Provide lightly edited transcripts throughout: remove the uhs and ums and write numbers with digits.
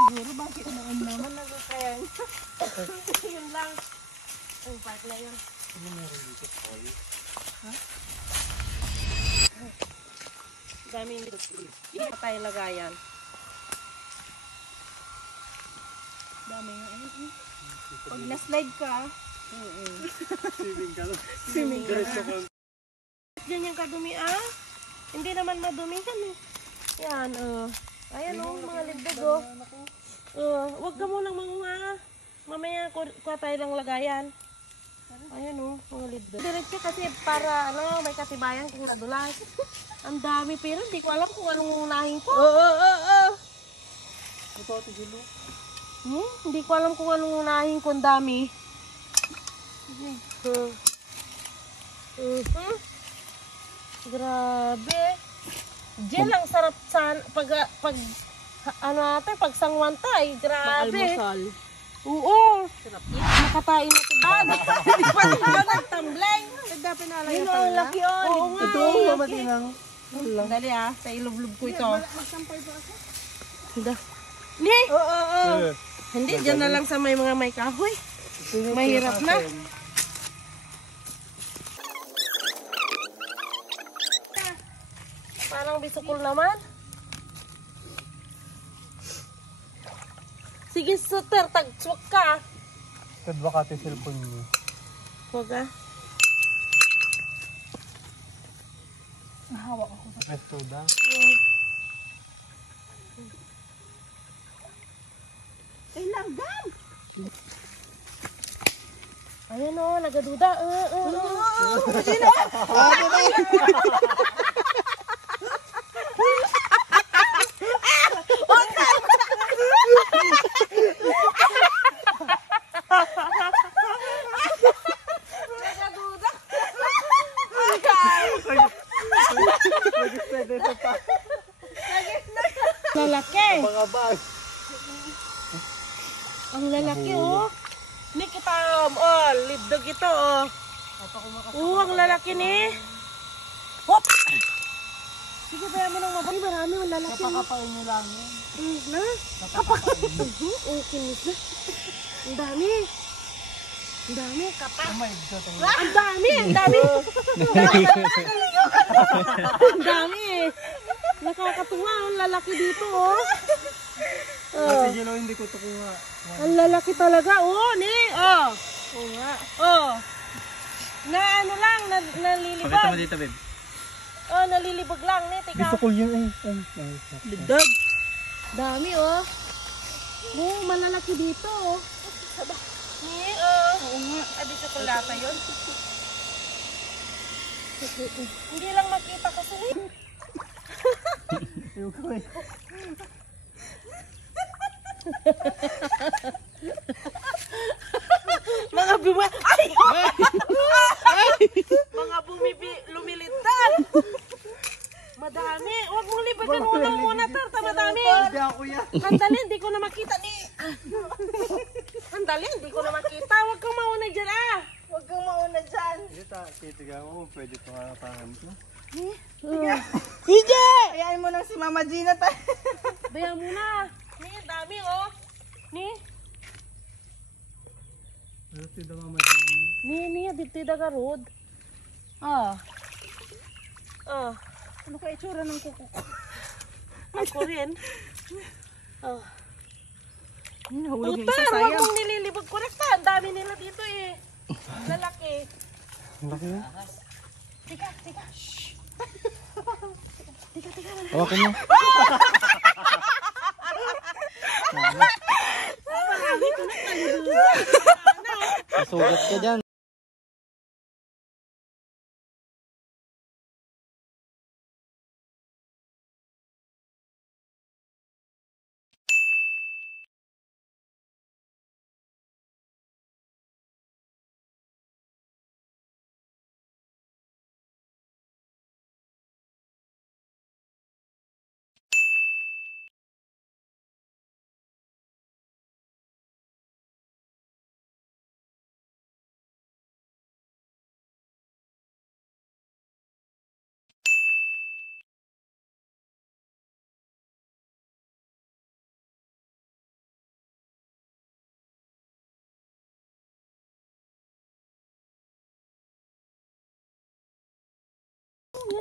Siguro bakit noon naman nagkakaya niya. Yun lang. Ang part na yun. Ano meron dito? Ha? Daming dito. Hindi pa tayo lagayan. Dami nga yun. Pag na-slide ka, Swimming ka lang. swimming ka. Ganyan kadumi ah. Hindi naman madumi yan eh. Yan, ayan mga libdog wag ka munang manguha. Mamaya kuha tayo lang lagayan. Ayan mga libdog. Diretso kasi para may katibayan kung nadulas. Ang dami pero hindi ko alam kung anong unahin ko. Ito ate Gilo. Hindi ko alam kung anong unahin ko. Ang dami. Grabe. Diyan lang sarap pag pag sangwan tayo. Grabe. Oo. Sarap yan. Nakatayin na ito. Hindi pa ito nagtamblay. Nagdapin na lang. Yun ang laki yun. Oo nga. Ito, mamatinang. Dali sa ilublob ko ito. Magsampay ba ako? Hindi. Hindi, dyan na lang sa may mga may kahoy. Mahirap na. Parang bisukol naman. Sige, suter, tag-swak ka. Kadwa ka ito cellphone niyo. Huwag Nahawak ako. Resto da. Kailangan! Ayan nagaduda. Sino? Lalaki. Ang lalaki Ni kita libdog ito ang lalaki ni. Hop. Sige ba mo nang mabay marami ang lalaki. Kapakapain niyo lang yun. Na? Kapakapain. Okay na. Ang dami. Ang dami kapak. Oh my God. Ang dami. Ang dami. Nakakatuwa ang lalaki dito Ate Gilo, hindi ko ito kuha. Ang lalaki talaga ni. Oo nga. Na ano lang nalilibag. Pakita mo dito, babe. Nalilibag lang ni. Tika. Bisukol yun Lidog. Dami malalaki dito Ni oo nga. Adi chocolate yun. Hindi lang makita kasi mga lumilitad. Madami. Huwag mong libagan muna madami. Hindi ako yan. Andali, hindi ko na makita ni. Andali, hindi ko na makita. Huwag kang mauna dyan Huwag kang mauna dyan. Titiga mo, pwede ito kakapangan ko. CJ! Ayan mo nang si Mama Gina tayo. Bayan mo na. Ni, dami Ni. Ano tida mama Ni, dito daga road. Ano ka itsura ng kuko ko? Ako rin. Nahulog yung Puta, isa huwag sayang. mong nililibag ko rin Ang dami nila dito Lalaki. Ang laki yun. Tika. Hawakan mo. Masugat ka dyan.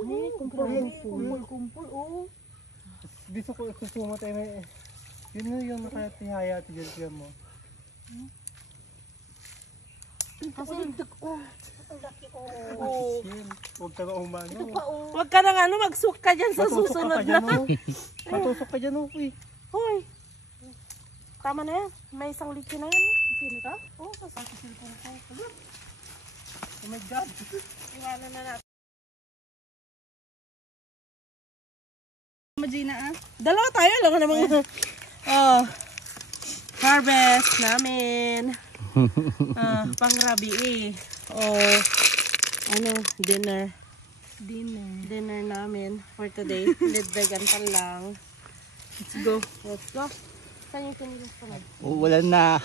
yan, oh. Kumpul, oh. Gusto ko susuma tayo may... Yun na yun, nakatihaya ito dyan siya mo. Kasi, Huwag ka na umano. Huwag ka nang ano, magsuk ka dyan sa susunod na. Matusok ka dyan, Uy. Hoy. Tama na yan. May isang litsi na yan. Sino ka? Oo, sasakisin ko. Oh my God. Iwanan na natin. Mama Gina, ah. Dalawa tayo lang namang harvest namin. Pang-rabi ano, dinner namin for today. Lidvegan pa lang. Let's go. Saan yung kinilis pa na? Uulan na.